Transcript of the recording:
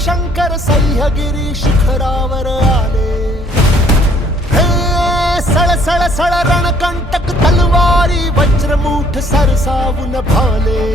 शंकर सह्यागिरी शिखरावर आले. हे सळ सळ सळ रणकंटक तलवारी वज्रमूठ सरसावून भाले.